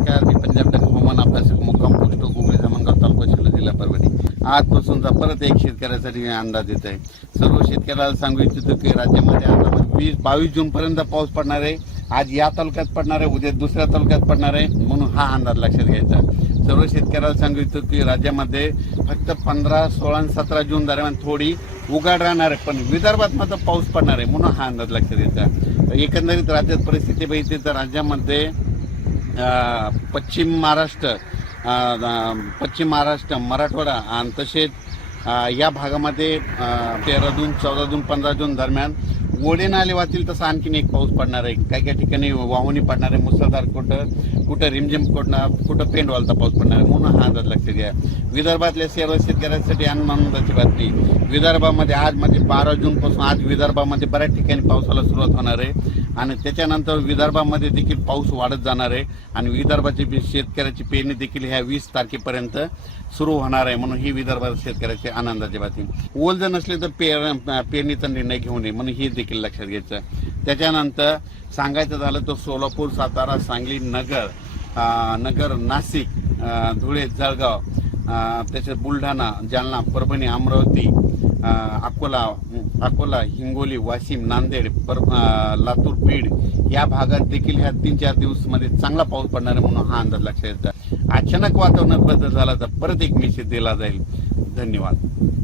नमस्कार पंजाब टक हवामान अभ्यासक मुक्काम पोस्ट कुंगळी जमानगाव तालुका जिल्हा जिल्हा परभणी आजपासून परत एक शेतकऱ्यासाठी अंदाज देत आहे सर्व शेतकऱ्याला सांगू इच्छितो की राज्यामध्ये आता वीस बावीस जूनपर्यंत पाऊस पडणार आहे आज या तालुक्यात पडणार आहे उद्या दुसऱ्या तालुक्यात पडणार आहे म्हणून हा अंदाज लक्षात घ्यायचा सर्व शेतकऱ्याला सांगू इच्छितो की राज्यामध्ये फक्त पंधरा सोळा सतरा जून दरम्यान थोडी उघाड राहणार आहे पण विदर्भात मात्र पाऊस पडणार आहे म्हणून हा अंदाज लक्षात घ्यायचा एकंदरीत राज्यात परिस्थिती बघितली तर राज्यामध्ये पश्चिम महाराष्ट्र पश्चिम महाराष्ट्र मराठवाडा आणि तसेच या भागामध्ये तेरा जून चौदा जून पंधरा जून दरम्यान गोडे नाले वाचतील तसं आणखीन एक पाऊस पडणार आहे काही काही ठिकाणी वाहुनी पडणार आहे मुसळधार कुठं कुठं रिमझिम कुठं कुठं पेंडवालचा पाऊस पडणार आहे म्हणून हा अंदाज लक्षात घ्या विदर्भातल्या सर्व शेतकऱ्यांसाठी आनंदाची बातमी विदर्भामध्ये आज म्हणजे बारा जूनपासून आज विदर्भामध्ये बऱ्याच ठिकाणी पावसाला सुरुवात होणार आहे आणि त्याच्यानंतर विदर्भामध्ये देखील पाऊस वाढत जाणार आहे आणि विदर्भाची शेतकऱ्याची पेरणी देखील ह्या वीस तारखेपर्यंत सुरू होणार आहे म्हणून ही विदर्भात शेतकऱ्याची आनंदाची बातमी ओल जर नसले तर पेर पेरणीचा निर्णय घेऊ नये म्हणून ही देखील देखील लक्षात घ्यायचं त्याच्यानंतर सांगायचं झालं तर सोलापूर सातारा सांगली नगर नगर नाशिक धुळे जळगाव तसेच बुलढाणा जालना परभणी अमरावती अकोला अकोला हिंगोली वाशिम नांदेड पर लातूर बीड या भागात देखील ह्या तीन चार दिवसमध्ये चांगला पाऊस पडणार आहे म्हणून हा अंदाज लक्षात येतो अचानक वातावरणात बदल झाला तर परत एक मेसेज दिला जाईल धन्यवाद